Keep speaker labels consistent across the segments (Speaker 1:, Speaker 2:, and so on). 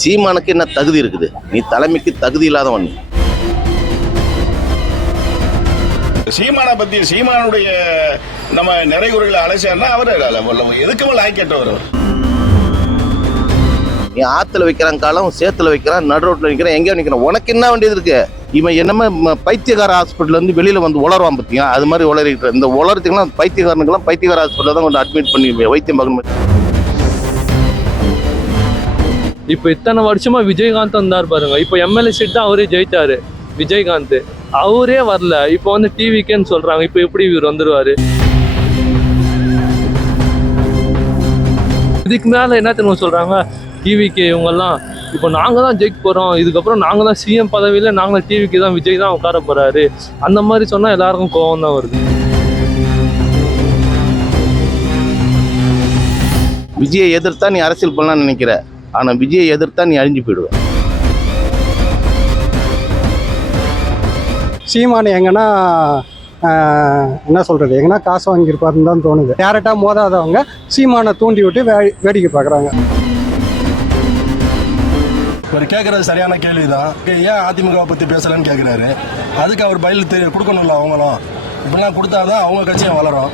Speaker 1: சீமானுக்கு என்ன தகுதி இருக்குது? நீ தலைமைக்கு தகுதி இல்லாதவன்.
Speaker 2: சீமானை பத்தி சீமானுடைய நம்ம நிறைகுறைகளை அலசியார்னா அவர் எதுக்கும் லாய்க்கேட்டவர்
Speaker 1: நீ ஆத்துல வைக்கிறான் காலம் சேத்துல வைக்கிறான் நடு ரோட்ல நிக்கிறான் எங்கேயோ நிக்கிறான். உனக்கு என்ன வேண்டியது இருக்கு? இவன் என்னமே பைத்தியக்கார ஹாஸ்பிட்டல் வந்து வெளியில வந்து உளருவான் பாத்தீங்க அது மாதிரி உளறிட்டு இந்த உளறதுக்கெல்லாம் பைத்தியக்காரனுக்கெல்லாம் பைத்தியக்கார ஹாஸ்பிட்டல் தான் கொண்டு அட்மிட் பண்ணி வைத்தியம் பார்க்கணும்.
Speaker 3: இப்போ இத்தனை வருஷமா விஜயகாந்த் வந்தார் பாருங்க. இப்போ எம்எல்ஏ சீட் தான் அவரே ஜெயித்தாரு விஜயகாந்த். அவரே வரல. இப்போ வந்து டிவிக்கேன்னு சொல்றாங்க. இப்போ எப்படி இவர் வந்துருவாரு? இதுக்கு மேல என்ன தெரியுமா சொல்றாங்க? டிவிக்கு இவங்கெல்லாம். இப்போ நாங்கள் தான் ஜெயிக்க போகிறோம் இதுக்கப்புறம் நாங்கள் தான் சிஎம் பதவியில் நாங்கள் டிவிக்கு தான் விஜய் தான் உட்கார போகிறாரு அந்த மாதிரி சொன்னால் எல்லாருக்கும் கோவம் தான் வருது.
Speaker 1: விஜயை எதிர்த்தா நீ அரசியல் பண்ணலாம்னு நினைக்கிற? ஆனா விஜயை எதிர்த்தா நீ அழிஞ்சு போயிடுவ.
Speaker 4: சீமான் எங்கன்னா என்ன சொல்கிறது எங்கன்னா காசு வாங்கியிருப்பாருன்னு தான் தோணுது. டேரெக்டாக மோதாதவங்க சீமானை தூண்டி விட்டு வே வேடிக்கை பார்க்குறாங்க.
Speaker 5: அவர் கேட்கறது சரியான கேள்விதான். ஏன் அதிமுக பத்தி பேசலன்னு கேட்கிறாரு அதுக்கு அவர் பதில் தெரிய கொடுக்கணும்ல அவங்களும். இப்படிலாம் கொடுத்தாதான் அவங்க கட்சியும் வளரும்.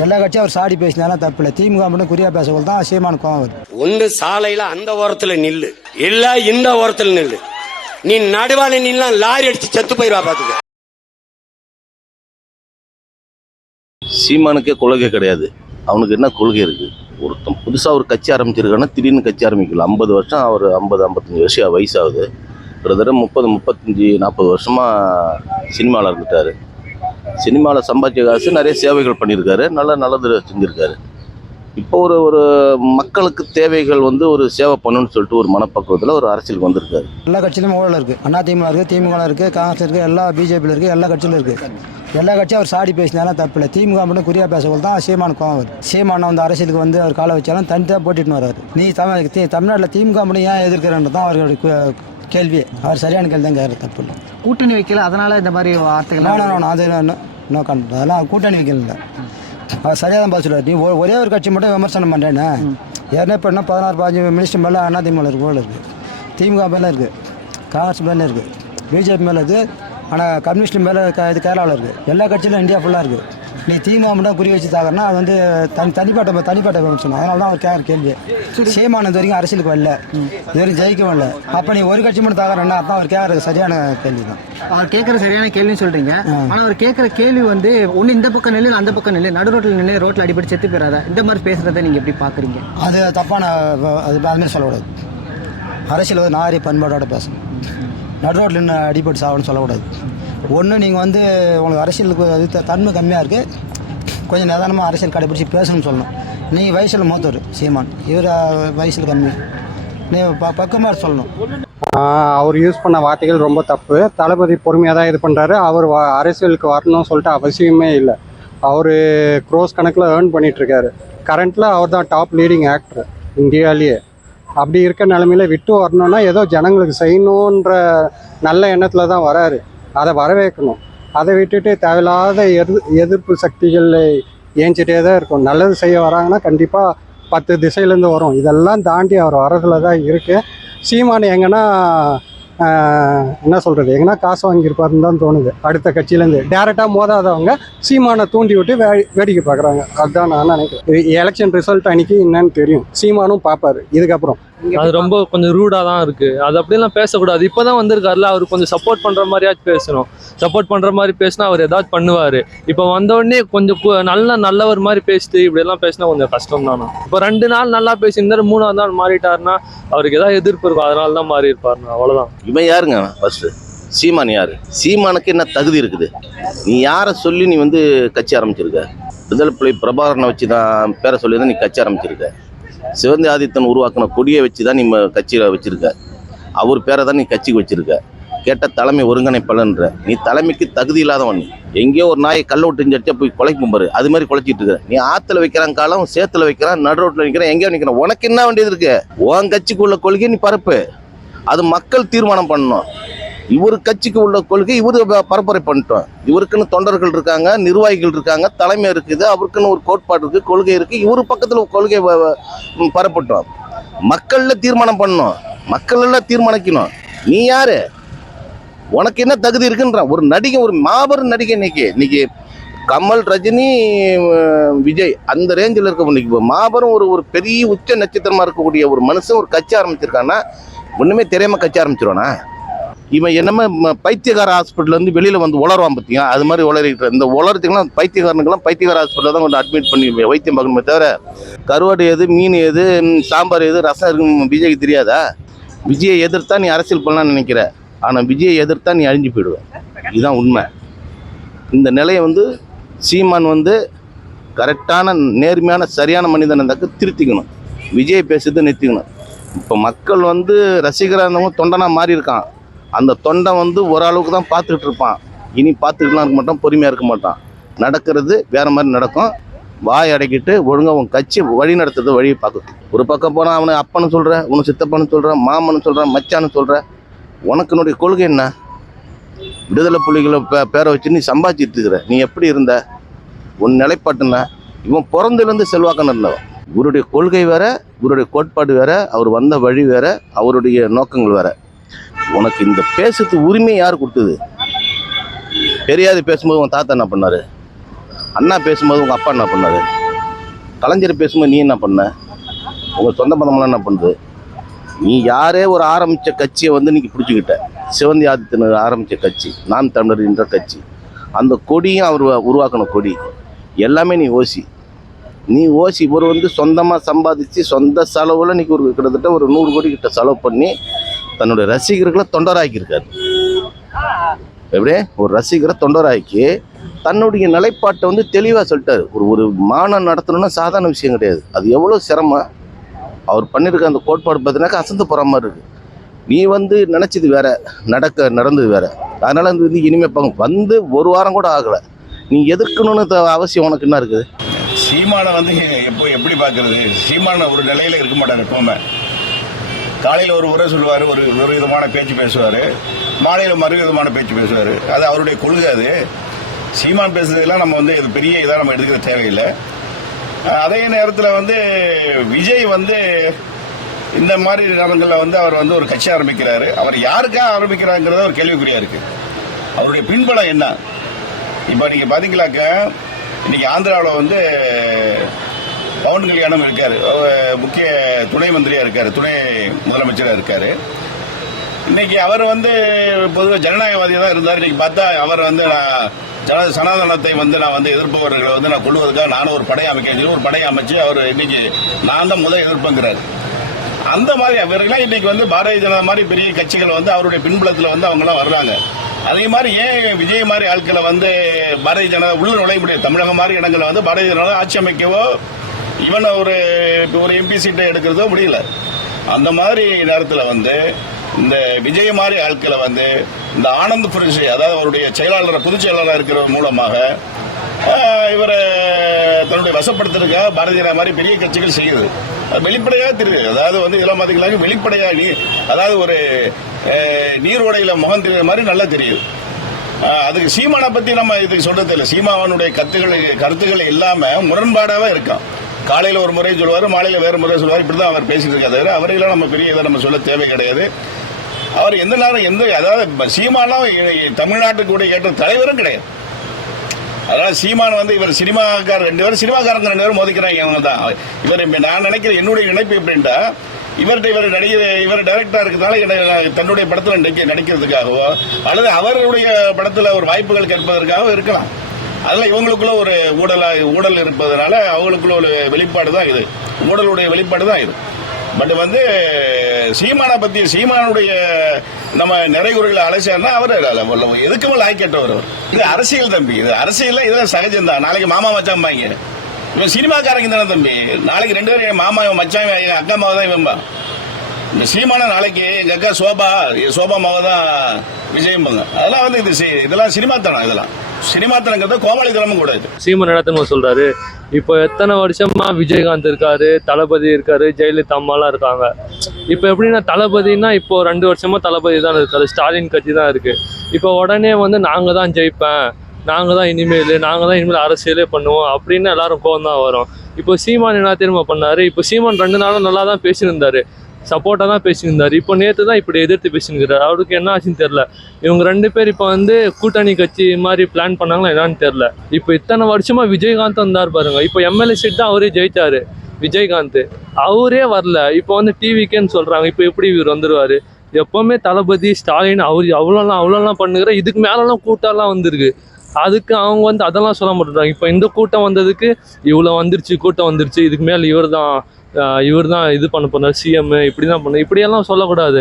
Speaker 6: எல்லா கட்சியும் அவர் சாடி பேசினாலும் தப்பு இல்லை திமுக மட்டும் குறியா பேச தான் சீமான் கோவம் வருது.
Speaker 7: ஒன்று சாலையில அந்த ஓரத்துல நில்லு. இல்ல இந்த ஓரத்துல நில்லு. நீ நடுவான நின்னா லாரி அடிச்சு செத்து போயிருவா பாத்துக்க.
Speaker 1: சீமானுக்கே கொள்கை கிடையாது. அவனுக்கு என்ன கொள்கை இருக்கு? ஒருத்தன் புதுசாக ஒரு கட்சி ஆரம்பிச்சிருக்கான்னா திடீர்னு கட்சி ஆரம்பிக்கல. ஐம்பது வருஷம் அவர் ஐம்பது ஐம்பத்தஞ்சு வருஷம் வயசாகுது. கிட்டத்தட்ட முப்பது முப்பத்தஞ்சு நாற்பது வருஷமாக சினிமாவில் இருந்துட்டார். சினிமாவில் சம்பாதிச்ச காசு நிறைய சேவைகள் பண்ணியிருக்காரு. நல்ல நல்லது செஞ்சுருக்காரு. இப்போ ஒரு ஒரு மக்களுக்கு தேவைகள் வந்து ஒரு சேவை பண்ணணும்னு சொல்லிட்டு ஒரு மனப்பக்குவத்தில் ஒரு அரசியலுக்கு வந்திருக்காரு.
Speaker 6: எல்லா கட்சியிலும் ஊழல் இருக்குது அண்ணா திமுக இருக்குது திமுக இருக்குது காங்கிரஸ் இருக்குது எல்லா பிஜேபியில் இருக்குது எல்லா கட்சியிலும் இருக்குது எல்லா கட்சியும் அவர் சாடி பேசினாலும் தப்பு இல்லை. திமுக மட்டும் குறியா பேசவர்கள் தான் சீமான கோவம் வருது. சீமான் வந்து அரசியலுக்கு வந்து அவர் காலை வச்சாலும் தனித்தான் போட்டுட்டு வர்றாரு. நீ தமிழ் தமிழ்நாட்டில் திமுக மட்டும் ஏன் எதிர்க்கிறன்றது தான் அவர்களுடைய கேள்வி. அவர் சரியான கேள்வி தான் கேட்கறது தப்பு இல்லை.
Speaker 8: கூட்டணி வைக்கல அதனால இந்த மாதிரி வார்த்தைகள்
Speaker 6: அது நோ கண்டு அதெல்லாம் கூட்டணி வைக்கல. அவர் சரியாக தான் பதில் நீ ஒரே ஒரு கட்சி மட்டும் விமர்சனம் பண்ணுறேன்னா ஏற்கனவே இப்போ என்ன பதினாறு பதினஞ்சு மினிஸ்டர் மேலே அண்ணா திமுக இருக்கு ஊழல் இருக்குது திமுக மேலே இருக்குது காங்கிரஸ் மேலே இருக்குது பிஜேபி மேலே இருக்குது ஆனால் கம்யூனிஸ்ட் மேலே இது கேரளாவில் இருக்குது எல்லா கட்சியிலும் இந்தியா ஃபுல்லாக இருக்குது நீ திமுக மட்டும் குறி வச்சு தாக்கறனா அது வந்து தனி தனிப்பட்ட தனிப்பட்ட விமர்சனம் அதனால தான் அவர் கேட்குற கேள்வி. சீமான் இது வரைக்கும் அரசியலுக்கு வரல. இது வரைக்கும் ஜெயிக்க வரல. அப்போ நீ ஒரு கட்சி மட்டும் தாக்கறன்னா அதான் அவர் கேட்குறது சரியான கேள்வி தான்
Speaker 8: அவர் கேட்கற சரியான கேள்வின்னு சொல்றீங்க. ஆனா அவர் கேட்கற கேள்வி வந்து ஒண்ணு இந்த பக்கம் நில்லு அந்த பக்கம் நில்லு. நடு ரோட்ல நில்லு ரோட்ல அடிபட்டு செத்து போயிடாத இந்த மாதிரி பேசுறதை நீங்க எப்படி பாக்குறீங்க?
Speaker 6: அது தப்பான அது அதுமாதிரி சொல்லக்கூடாது. அரசியல் வந்து நாரி பண்பாடோட பேசணும். நடு ரோட்டில் நின்று அடிபட்டு சாவன்னு சொல்லக்கூடாது. ஒன்று நீங்கள் வந்து உங்களுக்கு அரசியலுக்கு அது த- தன்மை கம்மியாக இருக்குது கொஞ்சம் நிதானமாக அரசியல் கடைபிடிச்சி பேசணும்னு சொல்லணும். நீ வயசில் மூத்தவர் சீமான். இவர் வயசில் கம்மி. நீ ப பக்கமாக சொல்லணும்.
Speaker 4: அவர் யூஸ் பண்ண வார்த்தைகள் ரொம்ப தப்பு. தளபதி பொறுமையாக தான் இது பண்ணுறாரு அவர் வ அரசியலுக்கு வரணும்னு சொல்லிட்டு அவசியமே இல்லை. அவர் க்ரோஸ் கணக்கில் ஏர்ன் பண்ணிகிட்ருக்காரு கரண்ட்டில் அவர் தான் டாப் லீடிங் ஆக்டர் இந்தியாவிலேயே அப்படி இருக்க நிலமையில விட்டு வரணும்னா ஏதோ ஜனங்களுக்கு செய்யணுன்ற நல்ல எண்ணத்தில் தான் வராரு. அதை வரவேற்கணும். அதை விட்டுட்டு தேவையில்லாத எதிர் எதிர்ப்பு சக்திகளை ஏஞ்சிட்டே தான் இருக்கும் நல்லது செய்ய வராங்கன்னா கண்டிப்பாக பத்து திசையிலேருந்து வரும். இதெல்லாம் தாண்டி அவர் வரதுல தான் இருக்குது சீமான் எங்கன்னா என்ன சொல்கிறது எங்கன்னா காசு வாங்கியிருப்பாருன்னு தான் தோணுது. அடுத்த கட்சியிலேருந்து. டேரெக்டாக மோதாதவங்க சீமானை தூண்டி விட்டு வே வேடிக்கை பார்க்குறாங்க. அதுதான் நான் நினைக்கிறேன். எலெக்ஷன் ரிசல்ட் அன்றைக்கி என்னன்னு தெரியும். சீமானும் பார்ப்பாரு. இதுக்கப்புறம்
Speaker 3: அது ரொம்ப கொஞ்சம் ரூடா தான் இருக்கு. அது அப்படியெல்லாம் பேசக்கூடாது. இப்பதான் வந்திருக்காருல அவர் கொஞ்சம் சப்போர்ட் பண்ற மாதிரியாச்சும் பேசணும். சப்போர்ட் பண்ற மாதிரி பேசினா அவர் ஏதாவது பண்ணுவாரு. இப்போ வந்த உடனே கொஞ்சம் நல்ல நல்லவர் மாதிரி பேசிட்டு இப்படி எல்லாம் பேசினா கொஞ்சம் கஷ்டம் தானே இப்போ ரெண்டு நாள் நல்லா பேசியிருந்தாரு மூணாவது நாள் மாறிட்டாருன்னா அவருக்கு ஏதாவது எதிர்ப்பு இருக்கும். அதனால தான் மாறி இருப்பாருண்ணா அவ்வளவுதான்.
Speaker 1: இவன் யாருங்க ஃபர்ஸ்ட் சீமான் யாரு? சீமானுக்கு என்ன தகுதி இருக்குது? நீ யாரை சொல்லி நீ வந்து கட்சி ஆரம்பிச்சிருக்க? விடுதலை புலி பிரபாகரனை வச்சு தான் பேரை சொல்லி தான் நீ கட்சி ஆரம்பிச்சிருக்க. சிவந்தி ஆதித்தன் உருவாக்கின கொடியை வச்சு தான் நீ கட்சியில் வச்சுருக்க. அவர் பேரை தான் நீ கட்சிக்கு வச்சிருக்க. கேட்ட தலைமை ஒருங்கிணைப்பாளன்ற நீ தலைமைக்கு தகுதி இல்லாதவன். எங்கேயோ ஒரு நாயை கல் விட்டு போய் குலைக்கும் பாரு. அது மாதிரி குலைச்சிட்டு இருக்க. நீ ஆற்றுல வைக்கிறான் காலம் சேத்துல வைக்கிறான் நடு ரோட்டில் நிக்கிறான் எங்கேயோ நிற்கிறேன் உனக்கு என்ன வேண்டியது இருக்கு? உன் கட்சிக்குள்ள கொள்கை நீ பரப்பு. அது மக்கள் தீர்மானம் பண்ணணும். இவர் கட்சிக்கு உள்ள கொள்கை இவர் பரப்புரை பண்ணிட்டோம் இவருக்குன்னு தொண்டர்கள் இருக்காங்க நிர்வாகிகள் இருக்காங்க தலைமை இருக்குது அவருக்குன்னு ஒரு கோட்பாடு இருக்குது கொள்கை இருக்குது இவர் பக்கத்தில் கொள்கை பரப்பட்டோம். மக்கள்ல தீர்மானம் பண்ணணும். மக்கள் எல்லாம் தீர்மானிக்கணும். நீ யாரு? உனக்கு என்ன தகுதி இருக்குன்ற ஒரு நடிகை ஒரு மாபெரும் நடிகை இன்னைக்கு இன்னைக்கு கமல் ரஜினி விஜய் அந்த ரேஞ்சில் இருக்க இன்னைக்கு மாபெரும் ஒரு ஒரு பெரிய உச்ச நட்சத்திரமா இருக்கக்கூடிய ஒரு மனுஷன் ஒரு கட்சி ஆரம்பிச்சிருக்கான்னா ஒன்றுமே தெரியாம கட்சி ஆரம்பிச்சிருவானா? இவன் என்னமோ ம- பைத்தியக்கார ஹாஸ்பிட்டல் வந்து வந்து உளருவான் பார்த்தியா அது மாதிரி உளறிட்டு இந்த உளரத்துக்கெல்லாம் பைத்தியகாரனுக்கெல்லாம் பைத்தியகார ஹாஸ்பிட்டலில் தான் கொண்டு அட்மிட் பண்ணி வைத்தியம் பார்க்கணுமே தவிர கருவாடு எது மீன் எது சாம்பார் எது ரசம் இருக்கு விஜய்க்கு தெரியாதா? விஜயை எதிர்த்தா நீ அரசியல் பண்ணலாம்னு நினைக்கிற. ஆனால் விஜயை எதிர்த்தா நீ அழிஞ்சு போயிடுவேன். இதுதான் உண்மை. இந்த நிலையை வந்து சீமான் வந்து கரெக்டான நேர்மையான சரியான மனிதன் இருந்தாக்க திருத்திக்கணும். விஜய் பேசுறது நிறுத்திக்கணும். இப்போ மக்கள் வந்து ரசிகராக இருந்தவங்க தொண்டனாக மாறி இருக்கான் அந்த தொண்டை வந்து ஓரளவுக்கு தான் பார்த்துக்கிட்டு இருப்பான். இனி பார்த்துக்கலாம் இருக்க மாட்டான் பொறுமையாக இருக்க மாட்டான். நடக்கிறது வேற மாதிரி நடக்கும். வாய் அடைக்கிட்டு ஒழுங்காக உன் கட்சி வழி நடத்துறது வழியை பார்க்க ஒரு பக்கம் போனால் அவனை அப்பன்னு சொல்கிற உனக்கு சித்தப்பன்னு சொல்கிற மாமன்னு சொல்கிற மச்சான்னு சொல்கிற உனக்குனுடைய கொள்கை என்ன? விடுதலை புலிகளை பே- பேரை வச்சு நீ சம்பாதிச்சிட்டு இருக்கிற. நீ எப்படி இருந்த? உன் நிலைப்பாட்டுன இவன் பிறந்ததுலேருந்து செல்வாக்கன்னு இருந்தவன். இவருடைய கொள்கை வேற இவருடைய கோட்பாடு வேற அவர் வந்த வழி வேற அவருடைய நோக்கங்கள் வேற. உனக்கு இந்த பேசுறது உரிமை யார் கொடுத்தது? பெரியார் பேசும்போது உன் தாத்தா என்ன பண்ணார்? அண்ணா பேசும்போது உங்கள் அப்பா என்ன பண்ணாரு? கலைஞர் பேசும்போது நீ என்ன பண்ண? உங்கள் சொந்த பந்தமெல்லாம் என்ன பண்ணுது? நீ யாரே ஒரு ஆரம்பித்த கட்சியை வந்து இன்னைக்கு பிடிச்சிக்கிட்ட. சிவந்தி ஆதித்தனர் ஆரம்பித்த கட்சி நாம் தமிழர் என்ற கட்சி. அந்த கொடியும் அவர் உருவாக்கின கொடி. எல்லாமே நீ ஓசி. நீ ஓசி இவர் வந்து சொந்தமாக சம்பாதிச்சு சொந்த செலவில் இன்னைக்கு ஒரு கிட்டத்தட்ட ஒரு நூறு கோடி கிட்ட செலவு பண்ணி தன்னுடைய ரசிகர்களை தொண்டராக்கியிருக்காரு. எப்படி? ஒரு ரசிகரை தொண்டராக்கி தன்னுடைய நிலைப்பாட்டை வந்து தெளிவாக சொல்லிட்டாரு. ஒரு ஒரு மானம் நடத்தணும்னா சாதாரண விஷயம் கிடையாது. அது எவ்வளோ சிரமம். அவர் பண்ணியிருக்க அந்த கோட்பாடு பார்த்தீங்கன்னாக்கா அசந்து போகிற மாதிரி இருக்குது நீ வந்து நினச்சது வேற நடக்க நடந்தது வேற. அதனால் வந்து வந்து இனிமேல் பங்கு வந்து ஒரு வாரம் கூட ஆகலை. நீ எதிர்க்கணும்னு த- அவசியம் உனக்கு என்ன இருக்குது?
Speaker 2: சீமானை வந்து எப்போ எப்படி பார்க்குறது? சீமான ஒரு நிலையில் இருக்க மாட்டார் எப்பவுமே. காலையில் ஒரு உரை சொல்லுவார் ஒரு ஒரு விதமான பேச்சு பேசுவார். மாலையில் மறு விதமான பேச்சு பேசுவார். அது அவருடைய கொள்கை அது. சீமான் பேசுறதுலாம் நம்ம வந்து இது பெரிய இதாக நம்ம எடுக்கிற தேவையில்லை. அதே நேரத்தில் வந்து விஜய் வந்து இந்த மாதிரி நேரங்களில் வந்து அவர் வந்து ஒரு கட்சி ஆரம்பிக்கிறாரு. அவர் யாருக்காக ஆரம்பிக்கிறாங்கிறது ஒரு கேள்விக்குறியா இருக்கு. அவருடைய பின்பலம் என்ன? இப்போ நீங்கள் பார்த்தீங்களாக்க இன்னைக்கு ஆந்திராவில் வந்து பவன் கல்யாணம் இருக்காரு. முக்கிய துணை மந்திரியா இருக்காரு துணை முதலமைச்சரா இருக்காரு. இன்னைக்கு அவர் வந்து பொதுவாக ஜனநாயகவாதியா தான் இருந்தார். இன்னைக்கு பார்த்தா அவர் வந்து நான் ஜன சனாதனத்தை வந்து நான் வந்து எதிர்ப்பவர்களை வந்து நான் கொள்வதற்காக நானும் ஒரு படை அமைக்க ஒரு படை அமைச்சு அவர் இன்னைக்கு நான் தான் முதல் எதிர்ப்புங்கிறார். அந்த மாதிரி அவர்களாம் இன்னைக்கு வந்து பாரதிய ஜனதா மாதிரி பெரிய கட்சிகள் வந்து அவருடைய பின்புலத்தில் வந்து அவங்களாம் வர்றாங்க. அதே மாதிரி ஏன் விஜய் மாதிரி ஆட்களை வந்து பாரதிய ஜனதா உள்ள நுழைய முடியும் தமிழகம் மாதிரி இடங்களை வந்து பாரதிய ஜனதா ஆட்சி அமைக்கவோ ஈவன் ஒரு ஒரு எம்பி சீட்டை எடுக்கிறதோ முடியல. அந்த மாதிரி நேரத்தில் வந்து இந்த விஜய் மாதிரி ஆட்களை வந்து இந்த ஆனந்த் புரிஷி அதாவது அவருடைய செயலாளர் பொதுச் செயலாளராக இருக்கிறவர் மூலமாக இவரை தன்னுடைய வசப்படுத்துறதுக்காக பாரதிய மாதிரி பெரிய கட்சிகள் செய்யுது. அது வெளிப்படையா தெரியுது. அதாவது வந்து இதெல்லாம் பாத்தீங்களா வெளிப்படையா நீ அதாவது ஒரு அஹ், முகம் தெரியுற மாதிரி நல்லா தெரியுது. அதுக்கு சீமானை பத்தி நம்ம இதுக்கு சொல்றது இல்லை சீமாவனுடைய கத்துகள் கருத்துக்கள் இல்லாம முரண்பாடாவே இருக்கான். காலையில ஒரு முறை சொல்லுவாரு மாலையில வேற முறை சொல்லுவாரு. இப்படிதான் அவர் பேசிட்டு இருக்காரு தவிர அவரையெல்லாம் நம்ம பெரிய இதை நம்ம சொல்ல தேவை கிடையாது. அவர் எந்த நேரம் எந்த அதாவது சீமானா தமிழ்நாட்டுக்கு கூட ஏற்ற தலைவரும் கிடையாது. அதனால சீமான் வந்து இவர் சினிமாக்காரர் ரெண்டு பேரும் சினிமாக்காரங்க ரெண்டு பேரும் மோதிக்கிறாங்க அவங்க தான். இவர் நான் நினைக்கிறேன் என்னுடைய நினைப்பு எப்படின்ட்டா இவர்கிட்ட இவர் நடிக இவர் டைரக்டா இருக்கிறதுனால தன்னுடைய படத்தில் நடிக்க நடிக்கிறதுக்காகவோ அல்லது அவருடைய படத்தில் ஒரு வாய்ப்புகள் கேட்பதற்காகவோ இருக்கலாம். அதுல இவங்களுக்குள்ள ஒரு ஊடலாக ஊடல் இருப்பதனால அவங்களுக்குள்ள ஒரு வெளிப்பாடு தான் இது. ஊடலுடைய வெளிப்பாடு தான் இது. பட் வந்து சீமானை பத்தி சீமானுடைய நம்ம நிறைகுறைகளை அழைச்சார்னா அவர் எதுக்குமே லாய்க்கேட்டவர் வரும் இது அரசியல் தம்பி. இது அரசியல் இதெல்லாம் சகஜம் தான் நாளைக்கு மாமா மச்சான் பாங்க இவன் சினிமாக்காரங்க தானே தம்பி. நாளைக்கு ரெண்டு பேரும் மாமா இவன் மச்சான் இவன் அக்கா மாவை தான் இவன்பா இந்த சீமான நாளைக்கு எங்க அக்கா சோபா சோபா மாவை தான் விஜயம்பாங்க. அதெல்லாம் வந்து இது சி- இதெல்லாம் சினிமாத்தனம் இதெல்லாம். சினிமாத்தனங்கிறது கோமாளித்தனமும் கூட இது.
Speaker 3: சீமன் இடத்துல சொல்றாரு. இப்போ எத்தனை வருஷமா விஜயகாந்த் இருக்காரு தளபதி இருக்காரு ஜெயலலிதா அம்மாலாம் இருக்காங்க. இப்போ எப்படின்னா தளபதினா இப்போ ரெண்டு வருஷமா தளபதி தான் இருக்காரு ஸ்டாலின் கட்சி தான் இருக்கு. இப்போ உடனே வந்து நாங்கள் தான் ஜெயிப்பேன் நாங்கள் தான் இனிமேல் நாங்கள் தான் இனிமேல் அரசியலே பண்ணுவோம் அப்படின்னு எல்லாரும் கோவம் தான் வரும். இப்போ சீமான் என்ன திரும்ப பண்ணாரு? இப்போ சீமான் ரெண்டு நாளும் நல்லா தான் பேசியிருந்தாரு. சப்போர்ட்டாக தான் பேசியிருந்தாரு. இப்போ நேற்று தான் இப்படி எதிர்த்து பேசியிருக்கிறார். அவருக்கு என்ன ஆச்சுன்னு தெரில இவங்க ரெண்டு பேர் இப்போ வந்து கூட்டணி கட்சி மாதிரி பிளான் பண்ணாங்களா என்னன்னு தெரில இப்போ இத்தனை வருஷமாக விஜயகாந்த் வந்தார் பாருங்க. இப்போ எம்எல்ஏ சீட் தான் அவரே ஜெயித்தார் விஜயகாந்த். அவரே வரல. இப்போ வந்து டிவிக்கேன்னு சொல்கிறாங்க இப்போ எப்படி இவர் வந்துடுவார் எப்போவுமே தளபதி ஸ்டாலின் அவர் அவ்வளோலாம் அவ்வளோலாம் பண்ணுகிற இதுக்கு மேலெல்லாம் கூட்டம்லாம் வந்திருக்கு. அதுக்கு அவங்க வந்து அதெல்லாம் சொல்ல மாட்டேறாங்க இப்போ இந்த கூட்டம் வந்ததுக்கு இவ்வளோ வந்துருச்சு கூட்டம் வந்துருச்சு இதுக்கு மேலே இவர் தான் இவர் தான் இது பண்ண போனார் சிஎம் இப்படி தான் பண்ண இப்படியெல்லாம் சொல்லக்கூடாது.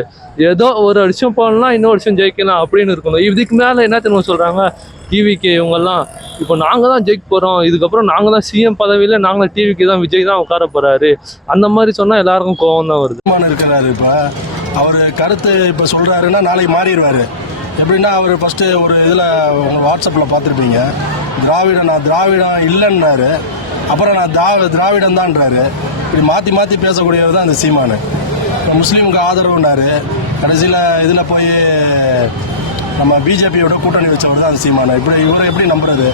Speaker 3: ஏதோ ஒரு வருஷம் போடலாம் இன்னொரு வருஷம் ஜெயிக்கலாம் அப்படின்னு இருக்கணும். இதுக்கு மேலே என்ன தெரியுமா சொல்கிறாங்க டிவிக்கு இவங்கெல்லாம் இப்போ நாங்கள் தான் ஜெயிக்க போகிறோம் இதுக்கப்புறம் நாங்கள் தான் சிஎம் பதவியில் நாங்கள் டிவிக்கு தான் விஜய் தான் உட்கார போகிறாரு அந்த மாதிரி சொன்னால் எல்லாருக்கும் கோவம் தான் வருது
Speaker 5: இருக்கிறாரு இப்போ. அவர் கருத்து இப்போ சொல்கிறாருன்னா நாளைக்கு மாறிடுவார். எப்படின்னா அவர் ஃபஸ்ட்டு ஒரு இதில் உங்கள் வாட்ஸ்அப்பில் பார்த்துருப்பீங்க. திராவிடம் நான் திராவிடம் இல்லைன்னாரு. அப்புறம் நான் திரா திராவிடம் தான்றாரு இப்படி மாற்றி மாற்றி பேசக்கூடியவர் தான் அந்த சீமானு. முஸ்லீமுக்கு ஆதரவுன்னாரு. கடைசியில் இதில் போய் நம்ம பிஜேபியோட கூட்டணி வச்சவர் தான் சீமானு. இப்படி இவரை எப்படி நம்புறது?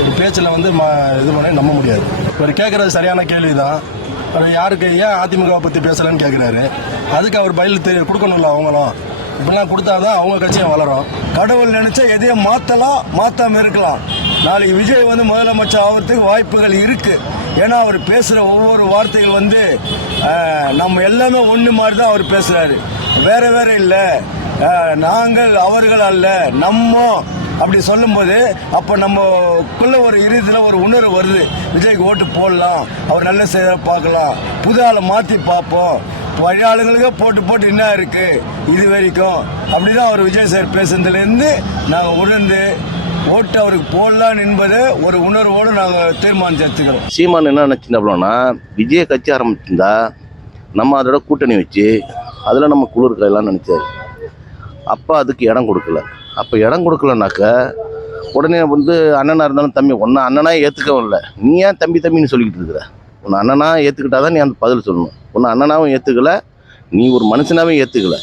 Speaker 5: ஒரு பேச்சில் வந்து ம இது பண்ணி நம்ப முடியாது. இவர் கேட்குறது சரியான கேள்வி தான் அவர் யாருக்கு ஏன் அதிமுகவை பற்றி பேசலன்னு கேட்குறாரு அதுக்கு அவர் பதில் தெரிய கொடுக்கணும்ல அவங்களும். இப்படிலாம் கொடுத்தாதான் அவங்க கட்சியும் வளரும்.
Speaker 9: கடவுள் நினைச்சா எதையும் மாத்தலாம் மாத்தாம இருக்கலாம். நாளைக்கு விஜய் வந்து முதலமைச்சர் ஆகிறதுக்கு வாய்ப்புகள் இருக்கு. ஏன்னா அவர் பேசுற ஒவ்வொரு வார்த்தைகள் வந்து நம்ம எல்லாமே ஒண்ணு மாதிரி தான் அவர் பேசுறாரு. வேற வேற இல்ல. நாங்கள் அவர்கள் அல்ல நம்ம அப்படி சொல்லும்போது அப்ப நம்மக்குள்ள ஒரு இறுதியில ஒரு உணர்வு வருது. விஜய்க்கு ஓட்டு போடலாம் அவர் நல்ல செய்ய பார்க்கலாம். புது ஆளை மாத்தி பார்ப்போம். பழைய ஆளுங்களுக்கே போட்டு போட்டு என்ன இருக்கு? இது வரைக்கும். அப்படிதான் அவர் விஜய் சார் பேசுனதுல இருந்து நாங்க உணர்ந்து ஓட்டு அவருக்கு போடலாம் என்பது ஒரு உணர்வோடு நாங்க தீர்மானம் எடுத்துக்கிறோம்
Speaker 1: சீமான் என்ன நினச்சிருந்தாப்லன்னா விஜய கட்சி ஆரம்பிச்சிருந்தா நம்ம அதோட கூட்டணி வச்சு அதில் நம்ம குளிர் கையெல்லாம் நினச்சாரு. அப்போ அதுக்கு இடம் கொடுக்கல. அப்போ இடம் கொடுக்கலனாக்க உடனே வந்து அண்ணனாக இருந்தாலும் தம்பி ஒன்றா அண்ணனாக ஏற்றுக்கவும் இல்லை. நீ ஏன் தம்பி தம்பின்னு சொல்லிக்கிட்டு இருக்கிற? உன்னை அண்ணனாக ஏற்றுக்கிட்டா தான் நீ அந்த பதில் சொல்லணும். உன்னை அண்ணனாகவும் ஏற்றுக்கல நீ ஒரு மனுஷனாகவும் ஏற்றுக்கல